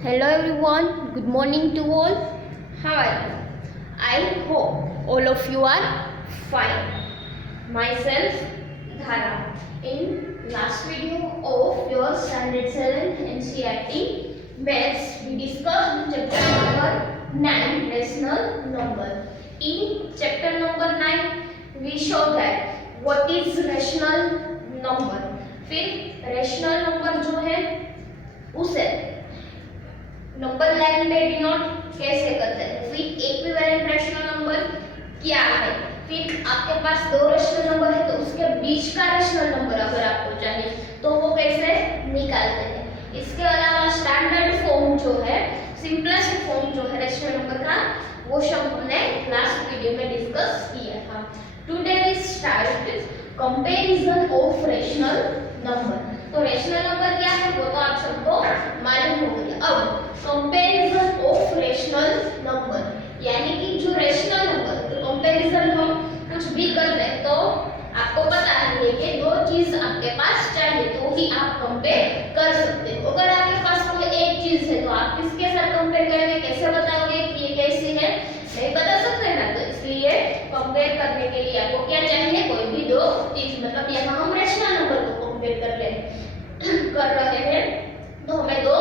Hello everyone, good morning to all. How are you? I hope all of you are fine. Myself, Dhara. In last video of your standard 7 NCERT maths, we discussed chapter number 9, rational number. In chapter number 9, we show that what is rational number. फिर rational number जो है उसे number line में denote कैसे करते हैं, फिर equivalent rational number क्या है, फिर आपके पास दो रेशनल नंबर है तो उसके बीच का रेशनल नंबर अगर आपको चाहिए तो वो कैसे निकालते हैं। इसके अलावा स्टैंडर्ड फॉर्म जो है, सिंपलेस्ट फॉर्म जो है रेशनल नंबर का, वो सब हमने लास्ट वीडियो में डिस्कस किया था। Today we start comparison of rational number. तो रेशनल नंबर क्या है वो तो आप सबको मालूम हो गया। अब कंपैरिजन ऑफ रेशनल नंबर, यानी कि जो रेशनल नंबर, तो कंपैरिजन हम कुछ भी करते हैं तो आपको पता है कि दो चीज आपके पास चाहिए तो ही आप कंपेयर कर सकते हो। अगर आपके पास कोई एक चीज है तो आप किसके साथ कंपेयर करेंगे, कैसे बताओगे कि ये कैसी है, नहीं बता सकते ना। तो इसलिए कंपेयर करने के लिए आपको क्या चाहिए, कोई भी दो चीज। मतलब यहाँ हम रेशनल नंबर को कंपेयर कर रहे हैं तो हमें दो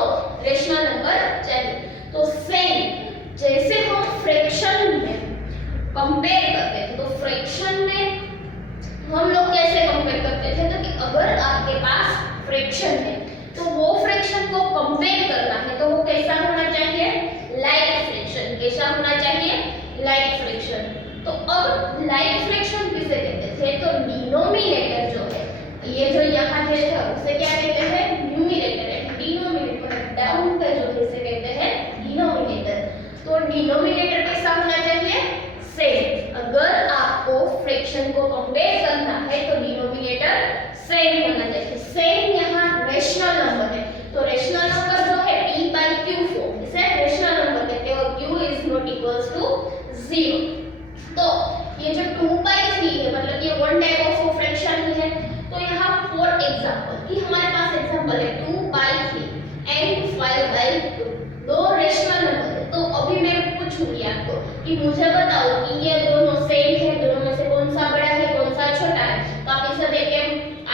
रेशनल नंबर चाहिए। तो सेम जैसे हम फ्रैक्शन में कंपेयर करते थे, तो फ्रैक्शन में हम लोग कैसे कंपेयर करते थे, तो कि अगर आपके पास फ्रैक्शन है तो वो फ्रैक्शन को कंपेयर करना है तो वो कैसा होना चाहिए, लाइक फ्रैक्शन। कैसा होना चाहिए, लाइक फ्रैक्शन। तो अब लाइक फ्रैक्शन किसे कहते थे, तो डिनोमिनेटर जो है, ये जो यहाँ है उसे क्या कहते हैं, न्यूमरेटर है। डिनोमिनेटर डाउन पे जो है इसे कहते हैं डिनोमिनेटर। तो डिनोमिनेटर कैसा होना चाहिए, सेम। अगर आपको फ्रैक्शन को कंपेयर करना है तो डिनोमिनेटर सेम होना चाहिए। सेम यहाँ रेशनल नंबर है तो रेशनल नंबर जो है p by q फॉर्म, इसे रेशनल नंबर कहते हैं और q is not equals to 0। तो ये जो 2/3 है, मतलब ये वन टाइप ऑफ फ्रैक्शन ही है। तो यहाँ फॉर एग्जांपल कि हमारे पास एग्जांपल है 2/3 एंड 5/2, दो रेशनल नंबर है। तो अभी मैं पूछूंगी आपको कि मुझे बताओ कि ये दोनों सेम है, दोनों में से कौन सा बड़ा है कौन सा छोटा है। तो आप इसे देख के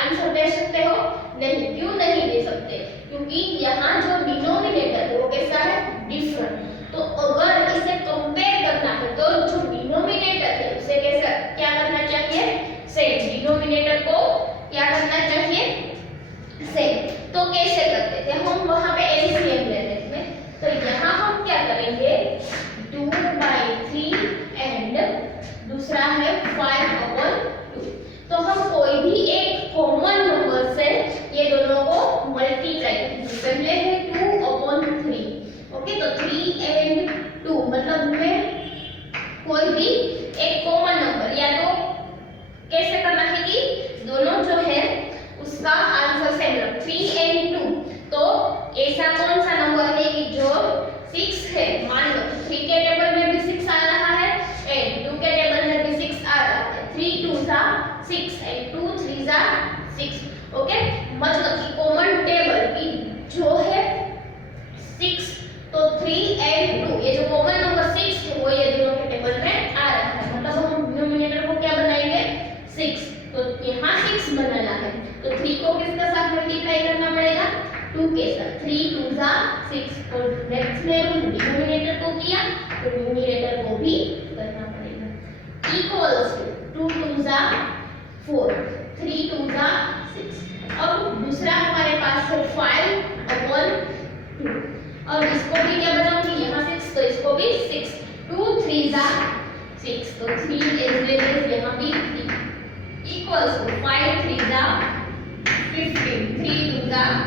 आंसर दे सकते हो, नहीं। क्यों नहीं दे सकते, क्योंकि यहाँ जो डिनोमिनेटर है वो कैसा है, डिफरेंट। तो अगर इसे कंपेयर करना है तो जो डिनोमिनेटर है उसे कैसे क्या करना चाहिए, सेम। डिनोमिनेटर को क्या करना चाहिए, सेम। तो कैसे करते थे हम, वहां पे एलसीएम लेते थे। तो यहाँ हम क्या करेंगे, 2/3 एंड दूसरा है 5/2। तो हम कोई भी एक कॉमन नंबर से ये दोनों को मल्टीप्लाई करेंगे। पहले है 2/3, ओके। तो 3 एंड 2 मतलब में कोई भी एक कॉमन नंबर, या तो कैसे करना है कि दोनों जो है उसका आंसर सेम रख 3 एंड 2। तो ऐसा कौन सा नंबर है कि जो 6 है, मान लो 3 के टेबल में भी 6 आ रहा है एंड 2 के टेबल में भी 6 आ रहा है। 3 2s are 6 and 2 3s are 6, okay. मतलब कि कॉमन टेबल की जो है 6, तो 3 एंड 2 ये जो कॉमन नंबर 6 है वो ये दोनों के टेबल में आ रहा है। मतलब हम डिनोमिनेटर को क्या बनाएंगे, 6। तो यहाँ 6 बनाना है तो 3 को किसके साथ मल्टीप्लाई करना पड़ेगा, 2 के साथ। 3 2s are 6। और नेक्स्ट में डिनोमिनेटर को किया तो न्यूमरेटर को भी करना पड़ेगा। Equals 2 2s are 4, 3 2s are 6। अब दूसरा हमारे पास है 5/2। अब इसको भी क्या बनाऊंगी, यहाँ 6 तो इसको भी 6, 2 3s are 6। तो 3 एज वेल एज यहाँ भी 3 equals 5 3s are 15, 3 2s are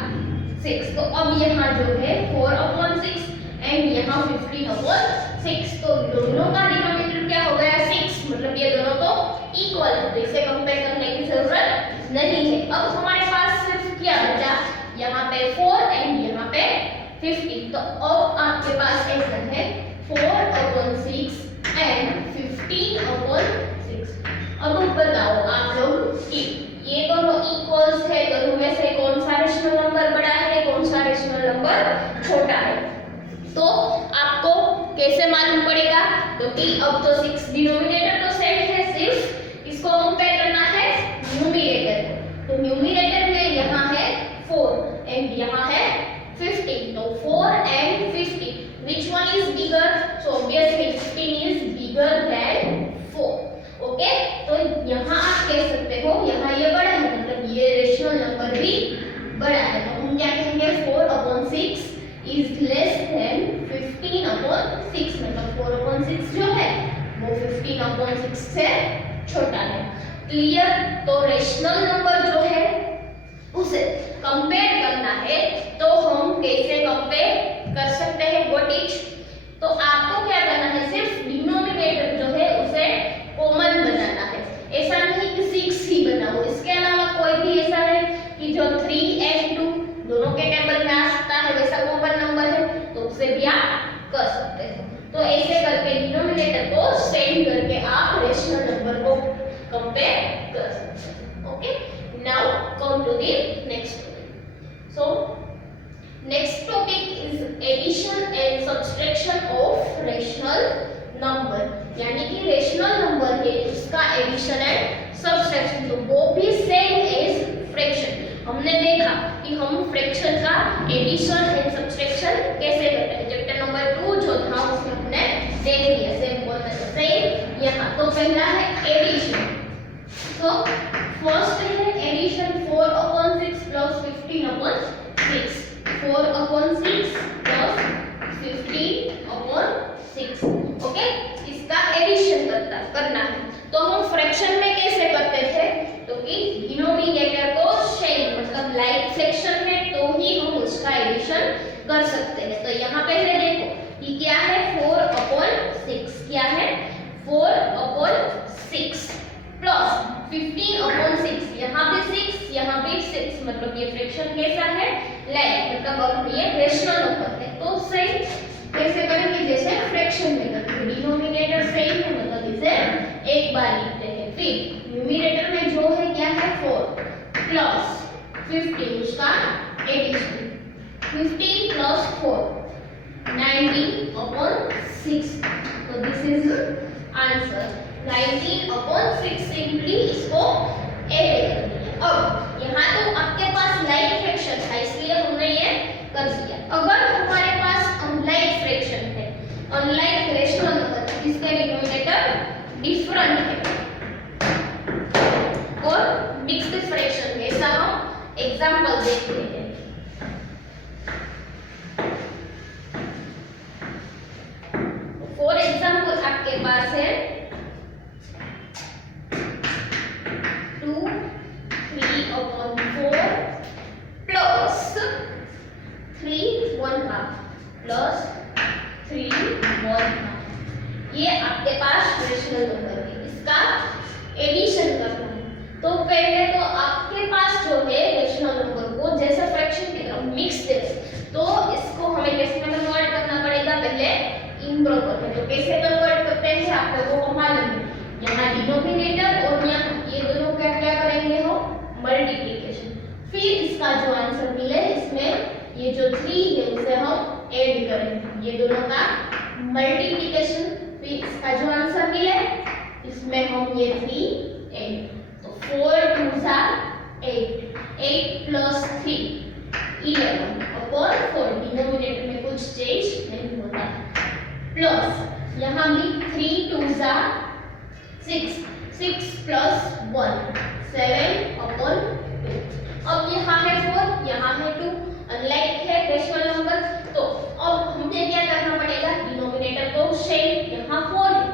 6। तो अब यहाँ जो है 4/6 एंड यहाँ 15/6। तो दोनों का डिनोमिनेटर क्या हो गया, 6। मतलब ये दोनों तो इक्वल है, तो इसे कंपेयर करने की जरूरत नहीं है। अब हमारे पास सिर्फ क्या बचा, यहाँ पे 4 एंड यहाँ पे 15। तो अब आपके पास ऐसा है 4/6 एंड 15/6। अब बताओ आप लोग कि ये दोनों इक्वल्स है, दोनों में से कौन सा रेशनल नंबर बड़ा है कौन सा सा रेशनल नंबर छोटा है। तो आपको कैसे मालूम पड़ेगा? क्योंकि अब तो 6 डिनोमिनेटर तो सेम है, सिर्फ इसको कंपेयर करना है न्यूमरेटर को। तो न्यूमरेटर में यहाँ है 4 एंड यहाँ है 15, तो 4 and 15 which one is bigger? So obviously 15 is bigger than 4. Okay, तो यहाँ आप कह सकते हो यहाँ ये बड़ा है, मतलब ये रेशनल नंबर भी बड़ा है। तो हम क्या कहेंगे? 4/6 is less than 15/6, मतलब 4/6 जो है वो 15/6 से छोटा है। क्लियर? तो रेशनल नंबर जो है उसे कंपेयर करना है, तो हम कैसे कंपेयर कर सकते हैं? What is? तो आपको क्या करना है? सिर्फ डिनोमिनेटर जो है उसे कॉमन बनाना है। ऐसा नहीं कि 6 ही बनाओ, इसके अलावा कोई भी ऐसा है कि जो 3 and 2 दोनों के टेबल में आ सकता है, वैसा कॉमन नंबर है, तो उसे भी आप कर सकते हो। तो ऐसे करके डिनोमिनेटर को सेम करके आप रेशनल नंबर को कंपेयर कर सकते हो। Okay, now come to the next topic. So next topic is addition and subtraction of rational number, यानी कि रेशनल नंबर है उसका एडिशन एंड सब्सट्रैक्शन, तो वो भी सेम एज फ्रैक्शन। हमने देखा कि हम फ्रैक्शन का एडिशन एंड सब्सट्रैक्शन कैसे करते हैं, चैप्टर नंबर 2 जो था उसमें हमने देख लिया। सेम बोलना है सेम यहाँ। तो पहला है एडिशन, तो फर्स्ट है एडिशन 4/6 प्लस 15/6, 4/6 प्लस 15/6। ओके, इसका एडिशन करना है। तो हम फ्रैक्शन में कैसे करते थे? तो कि डिनोमिनेटर को सेम, मतलब लाइक फ्रैक्शन है तो ही हम उसका एडिशन कर सकते हैं। तो यहाँ पहले देखो ये क्या है? 4/6, क्या है? 4/6 प्लस 15/6, यहाँ भी 6 यहाँ भी 6, मतलब ये फ्रैक्शन कैसा है? लाइक, मतलब अब ये रेशनल नंबर है। तो सेम कैसे करेंगे? जैसे फ्रैक्शन में करते हैं, डिनोमिनेटर सेम है मतलब इसे एक बार लिखते हैं। फिर न्यूमरेटर में जो है क्या है? 4 प्लस 15, उसका एडिशन, 15 प्लस 4 19/6। तो दिस इज आंसर 19/6। सिंपली इसको ऐड कर दिया। अब यहाँ तो आपके पास लाइक फ्रैक्शन था इसलिए हमने ये कर दिया। अगर हमारे पास अनलाइक फ्रैक्शन है, अनलाइक रेशनल नंबर जिसके डिनोमिनेटर डिफरेंट है और मिक्स्ड फ्रैक्शन है, ऐसा हम एग्जांपल देखते हैं। फॉर एग्जांपल आपके पास है 2 3/4 प्लस 3/1/2 प्लस 3/1/2, ये आपके पास रेशनल नंबर है, इसका एडिशन करना है। तो पहले तो आपके पास जो है रेशनल नंबर को जैसे फ्रैक्शन की तरह मिक्स दे, तो इसको हमें कैसे कन्वर्ट करना पड़ेगा? पहले इम्प्रॉपर में। तो कैसे कन्वर्ट करते हैं आप लोगों को मालूम है, यहाँ डिनोमिनेटर और यहाँ ये दोनों क्या क्या करेंगे हो? मल्टीप्लिकेशन। फिर इसका जो आंसर मिले इसमें ये जो 3 है उसे हम ऐड करेंगे, ये दोनों का मल्टीप्लिकेशन। फिर इसका जो आंसर मिले इसमें हम ये 3 ऐड, तो 4 2 8, 8 प्लस 3 11/4, डिनोमिनेटर में कुछ चेंज नहीं होता, प्लस यहाँ भी 3 2 6, 6 प्लस 1 7/2। अब यहाँ है 4 यहाँ है 2, अनलाइक है रेशनल नंबर। तो अब हमें क्या करना पड़ेगा? डिनोमिनेटर को सेम, यहाँ 4 है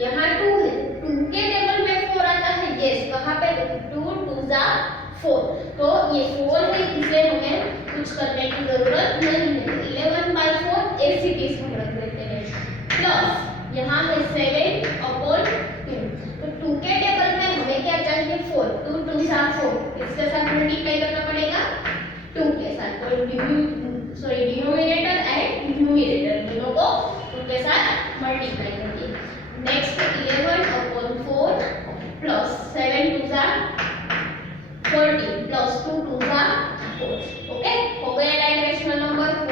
यहाँ 2 है, 2 के टेबल में 4 आता है, यस कहाँ पे? 2 2 4, तो ये 4 है, इसे हमें कुछ करने की जरूरत नहीं है। 11/4 ऐसी चीज हम रख देते हैं, प्लस यहाँ है 7/2। तो 2 के टेबल में हमें क्या चाहिए? 4, 2 2 4, इसके साथ मल्टीप्लाई करना पड़ेगा 2 के साथ। तो डिनोमिनेटर एंड न्यूमरेटर दोनों को 2 के साथ मल्टीप्लाई करिए। Next 11/4 plus 7 2 14 plus 2 2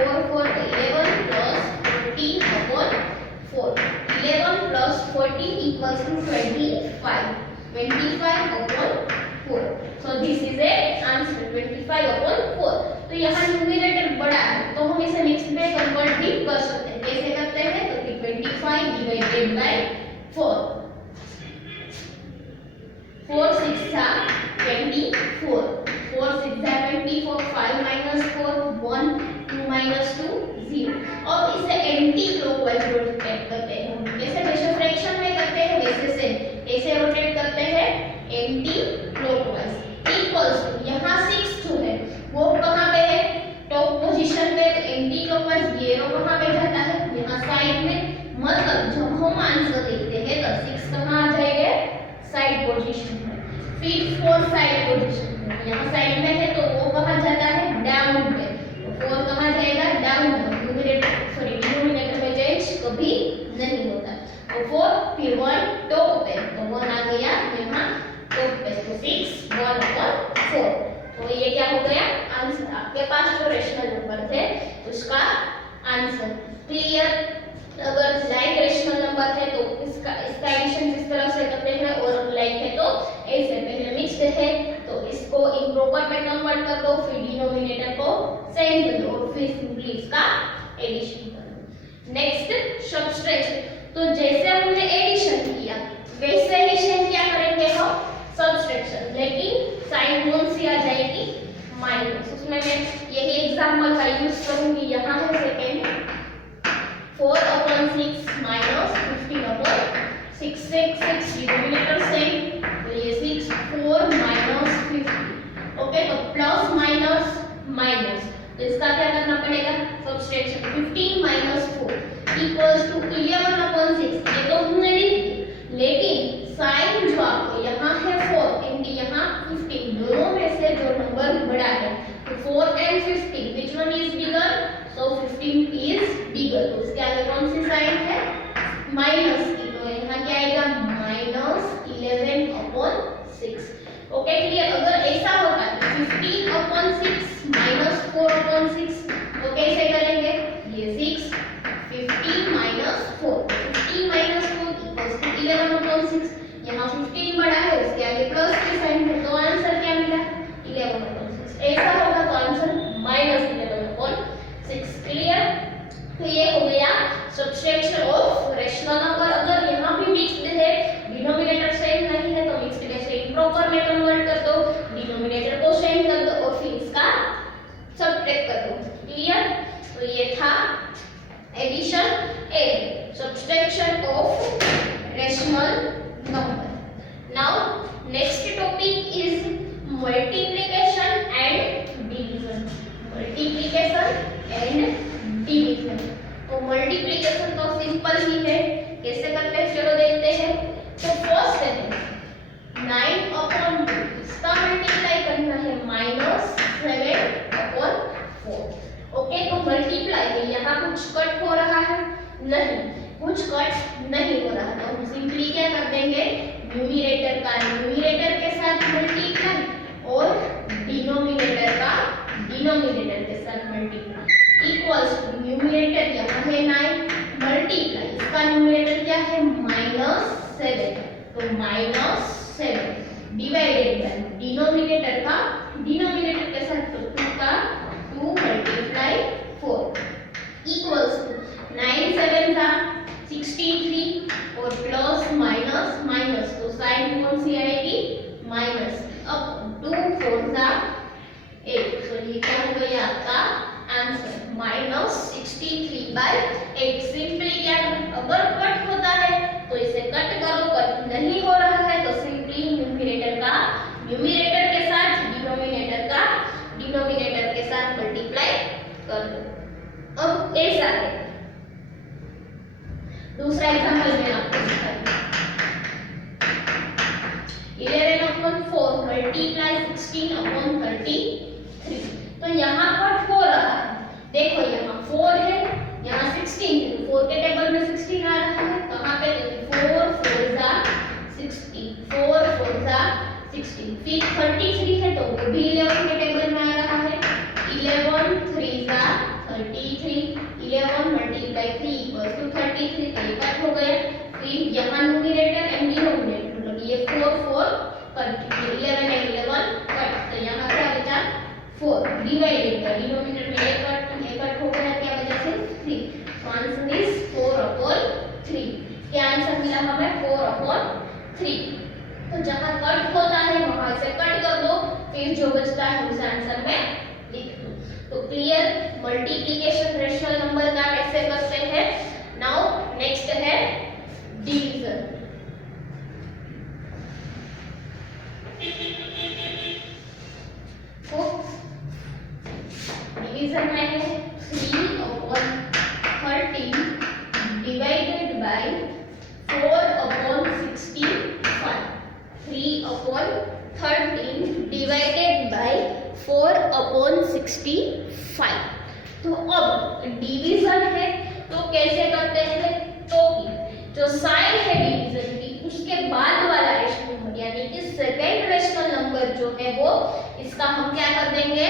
4 4 11 plus 14 upon 4. 11 plus 14 equals to 25. 25 upon 4. So this is a answer 25 upon 4. तो यहाँ न्यूमरेटर बड़ा है तो हम इसे मिक्स में कन्वर्ट भी कर सकते हैं। कैसे करते हैं तो 25 डिवाइडेड बाय 4 4 6 24 4 6 24 5 minus 4 1 2 minus 2 0। अब इसे एंटी क्लॉकवाइज रोटेट करते हैं। जैसे जैसे फ्रैक्शन में करते हैं वैसे से ऐसे रोटेट करते हैं एंटी क्लॉकवाइज। इक्वल्स यहाँ 6 है वो कहाँ पे है टॉप पोजीशन पे, तो एंटी क्लॉकवाइज ये रो कहाँ पे जाता है यहाँ साइड में। मतलब जब हम आंसर लिखते हैं तो 6 कहाँ आ जाएगा साइड पोजीशन में, फिर 4 साइड पोजीशन में, यहाँ साइड में है तो वो कहाँ जाता है डाउन पे, तो 4 कहाँ जाएगा डाउन में। न्यूमरेटर सॉरी डिनोमिनेटर में चेंज कभी नहीं होता। तो 4 फिर 1 टॉप पे, तो 1 आ गया यहाँ टॉप पे, तो 6 1 और 4। तो ये क्या हो गया आंसर। आपके पास जो रेशनल नंबर थे उसका आंसर। क्लियर। अगर लाइक रेशनल नंबर है तो इसका एडिशन इस तरह से करते हैं, और लाइक है तो ऐसे पहले मिक्स्ड है तो इसको इम्प्रॉपर में कन्वर्ट कर दो, फिर डिनोमिनेटर को सेम कर दो और फिर सिंपली इसका एडिशन कर दो। Next subtraction. तो जैसे हमने एडिशन किया वैसे ही सेम क्या करेंगे हम सब्सट्रैक्शन, लेकिन साइन कौन सी आ जाएगी माइनस। उसमें मैं यही एग्जांपल का यूज करूंगी। यहाँ है second 4 upon 6 minus 15 upon 6 6 denominator same, तो ये 6 4 minus 50। ओके, तो प्लस माइनस माइनस, तो इसका क्या करना पड़ेगा subtraction. 15 minus 4 equals to 11 upon 6। ये तो हमने लिख दिया, लेकिन साइन जो आपको यहाँ है 4 एंड यहाँ 15, दोनों में से जो नंबर बड़ा है तो 4 and 15 which one is bigger? So 15 is bigger। तो इसके आगे कौन सी साइन है माइनस की, तो यहाँ क्या आएगा माइनस 11 upon 6। Okay clear. अगर ऐसा होता है 15 upon 6 माइनस 4 upon 6 तो कैसे करेंगे ये 6 15 minus 4 15 minus 4 equals to 11 upon 6। यहाँ 15 बड़ा है उसके आगे प्लस की साइन है, तो आंसर क्या मिला 11 upon 6। ऐसा होगा तो आंसर माइनस 11 upon 6। क्लियर। तो ये हो गया सब्सट्रैक्शन ऑफ रेशनल नंबर। अगर यहाँ भी मिक्स्ड है डिनोमिनेटर सेम नहीं है तो मिक्स्ड में से इम्प्रॉपर में कन्वर्ट कर दो, डिनोमिनेटर को सेम कर दो और फिर इसका सब्ट्रैक्ट कर दो। क्लियर। तो ये था addition and subtraction of rational number. Now next topic is multiplication and division. Multiplication and division. तो multiplication तो सिंपल ही है, कैसे करते हैं चलो देखते हैं। तो फर्स्ट है 9 upon 2, इसका मल्टीप्लाई करना है -7 upon 4। ओके, तो मल्टीप्लाई है, यहाँ कुछ कट हो रहा है नहीं, कुछ कट नहीं हो रहा, तो हम सिंपली क्या कर देंगे न्यूमरेटर का न्यूमरेटर के साथ मल्टीप्लाई और डिनोमिनेटर का डिनोमिनेटर के साथ मल्टीप्लाई इक्वल्स टू न्यूमरेटर यहाँ है 9 मल्टीप्लाई इसका न्यूमरेटर क्या है -7, तो -7 डिवाइडेड बाय डिनोमिनेटर का डिनोमिनेटर के साथ तो 2 का 2 मल्टीप्लाई 4 इक्वल्स टू 9 7 का 63 और प्लस माइनस माइनस, तो साइन कौन सी आएगी माइनस। अब 2 4 का 8, तो ये क्या हो गया आपका आंसर -63/8। सिंपली क्या अगर कट होता है तो इसे कट करो, कट नहीं हो रहा है तो सिंपली न्यूमरेटर का न्यूमरेटर के साथ डिनोमिनेटर का डिनोमिनेटर के साथ मल्टीप्लाई कर दो। अब ऐसा है दूसरा एग्जांपल मैं आपको सिखाऊंगी। 11 upon 4 मल्टीप्लाई 16 upon 33। तो यहाँ कट हो रहा है, देखो यहाँ 4 है यहाँ 16 है, 4 के टेबल में 16 आ रहा है, कहाँ पे 4 4 जा 16 4 4 जा 16, फिर 33 है तो वो भी 11 के टेबल में आ रहा है, 11 3 जा 33 33, 11 मल्टीप्लाई 3 इक्वल्स टू 33, तो ये कट हो गया। फिर यहाँ न्यूमरेटर एंड डिनोमिनेटर, मतलब ये 4 4 कट, 11 एंड 11 कट, तो यहाँ क्या बचा 4 डिवाइडेड बाय डिनोमिनेटर में ये कट हो गया, क्या बचा सिर्फ 3। तो आंसर इज 4/3। क्या आंसर मिला हमें 4/3। तो जहाँ कट होता है वहां से कट कर दो, फिर जो बचता है उसे आंसर में लिख दो। तो क्लियर, मल्टीप्लिकेशन रेशनल नंबर का कैसे करते हैं। नाउ नेक्स्ट है डिवीजन। तो डिवीजन में है 3/13 डिवाइडेड बाय 4/65। 3/13 divided by 4/65। तो अब डिवीजन है तो कैसे करते हैं, तो जो साइन है डिवीजन की उसके बाद वाला रेशनल नंबर यानी कि सेकंड रेशनल नंबर जो है वो इसका हम क्या कर देंगे,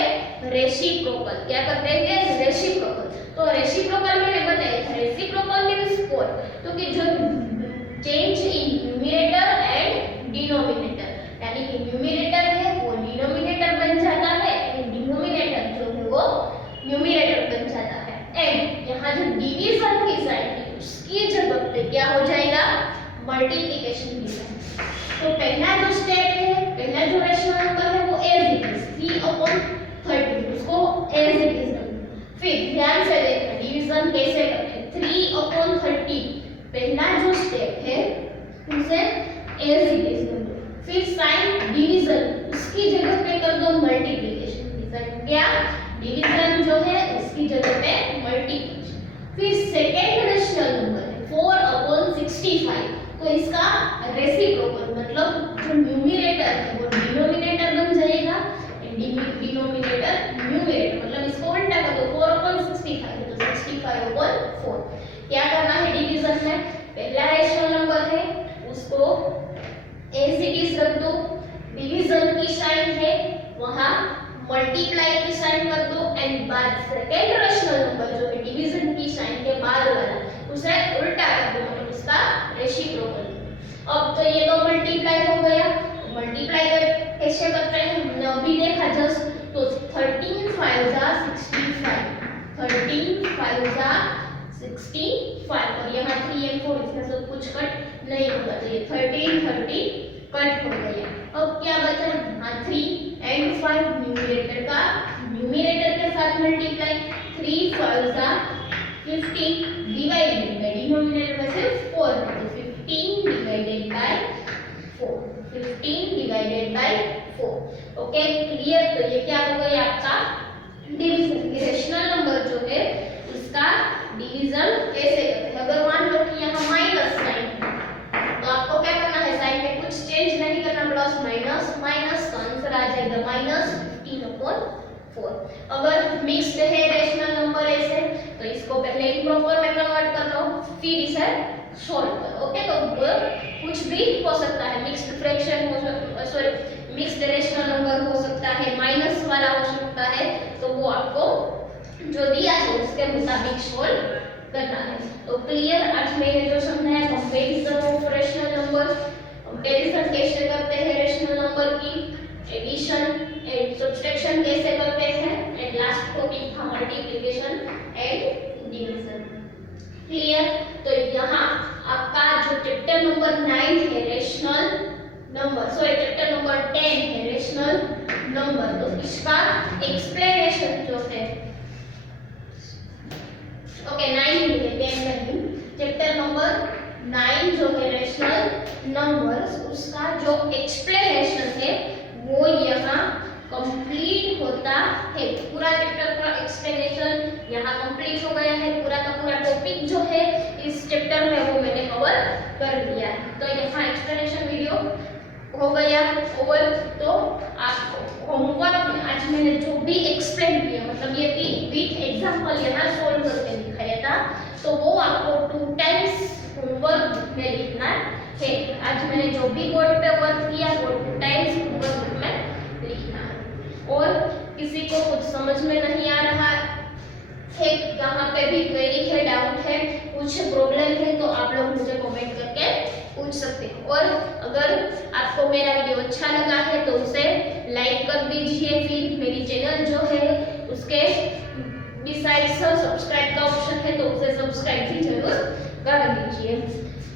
रेसिप्रोकल। क्या कर देंगे, रेसिप्रोकल। तो रेसिप्रोकल मैंने बताया था, रेसिप्रोकल मींस व्हाट, तो कि जो change in numerator and denominator, यानी कि न्यूमरेटर है वो डिनोमिनेटर बन जाता है एंड डिनोमिनेटर जो है वो न्यूमरेटर बन जाता है। एंड यहाँ जो डिवीजन की साइन है उसकी जगह पे क्या हो जाएगा, मल्टीप्लिकेशन की साइन। तो पहला जो स्टेप है, पहला जो रेशनल नंबर है वो एज इट इज 3/13, उसको एज इट इज रखना। फिर ध्यान से देखना डिवीजन कैसे करते हैं। 3/13 पहला जो स्टेप है उसे एज इट इज कर दो, फिर साइन डिवीजन उसकी जगह पे कर दो मल्टीप्लिकेशन की साइन। क्या, डिवीजन जो है उसकी जगह पे मल्टीप्लिकेशन। फिर सेकंड रेशनल नंबर है 4/65, तो इसका रेसिप्रोकल मतलब जो न्यूमरेटर है वो डिनोमिनेटर बन जाएगा, डिनोमिनेटर न्यूमरेटर, मतलब इसको उल्टा कर दो 4/65 तो 65/4। क्या करना है डिवीजन में, पहला रेशनल नंबर है उसको एज इट इज रख दो, डिवीजन की साइन है वहां मल्टीप्लाई की साइन कर दो एंड बाद सेकंड रेशनल नंबर जो है डिवीजन की साइन के बाद वाला उसे उल्टा कर दो, मतलब उसका रेसिप्रोकल। अब तो ये तो मल्टीप्लाई हो गया, मल्टीप्लाई कर कैसे करते हैं हमने अभी देखा जस्ट। तो 13 5 जा 65, 13 5 जा 65 और यहाँ 3 and 4 इसमें सब कुछ कट नहीं होगा, तो ये 13 30 कट हो गया। अब क्या बचा, हाँ 3 and 5 न्यूमरेटर का न्यूमरेटर के साथ मल्टीप्लाई, 3 5 जा 15 डिवाइडेड बाय डिनोमिनेटर में सिर्फ 4 है तो 15 divided by 4, 15 divided by 4। Okay clear. तो ये क्या हो गया आपका डिवीजन। रेशनल नंबर जो है उसका डिवीजन कैसे करते हैं। अगर मान लो कि यहाँ माइनस साइन तो आपको क्या करना है, साइन में कुछ चेंज नहीं करना, प्लस माइनस माइनस का आंसर आ जाएगा -15/4। अगर मिक्स्ड है रेशनल नंबर ऐसे तो इसको पहले इम्प्रॉपर में कन्वर्ट कर लो फिर इसे सॉल्व करो। ओके तो कुछ भी हो सकता है, मिक्स्ड फ्रैक्शन हो, सॉरी मिक्स्ड रेशनल नंबर हो सकता है, माइनस वाला हो सकता है, तो वो आपको जो दिया है उसके मुताबिक सॉल्व करना है। तो क्लियर, आज मैंने जो समझाया comparison of rational number, comparison कैसे करते हैं रेशनल नंबर की, एडिशन एंड सब्ट्रैक्शन कैसे करते हैं, एंड लास्ट टॉपिक था मल्टीप्लिकेशन एंड डिवीजन। क्लियर। तो यहाँ आपका जो चैप्टर नंबर 9 है rational number, sorry chapter number 10 है रेशनल नंबर, तो इसका एक्सप्लेनेशन जो है ओके 9 नहीं है 10 नहीं, चैप्टर नंबर 9 जो है रेशनल नंबर्स उसका जो एक्सप्लेनेशन है वो यहाँ कंप्लीट होता है। पूरा चैप्टर का एक्सप्लेनेशन यहाँ कंप्लीट हो गया है, पूरा का पूरा टॉपिक जो है इस चैप्टर में वो मैंने कवर कर दिया है। तो यहाँ एक्सप्लेनेशन वीडियो हो गया ओवर। तो आपको होमवर्क में आज मैंने जो भी एक्सप्लेन किया, मतलब ये विथ एग्जांपल यहाँ सोल्व करके दिखाया था, तो वो आपको 2 टाइम्स होमवर्क में लिखना है। आज मैंने जो भी बोर्ड पे वर्क किया वो 2 टाइम्स होमवर्क में लिखना है। और किसी को कुछ समझ में नहीं आ रहा है, यहाँ पे भी क्वेरी है, डाउट है, कुछ प्रॉब्लम है तो आप लोग मुझे कमेंट करके पूछ सकते हैं। और अगर आपको मेरा वीडियो अच्छा लगा है तो उसे लाइक कर दीजिए, फिर मेरी चैनल जो है उसके डिसाइड सब्सक्राइब का ऑप्शन है तो उसे सब्सक्राइब भी जरूर कर दीजिए।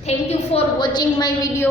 Thank you for watching my video.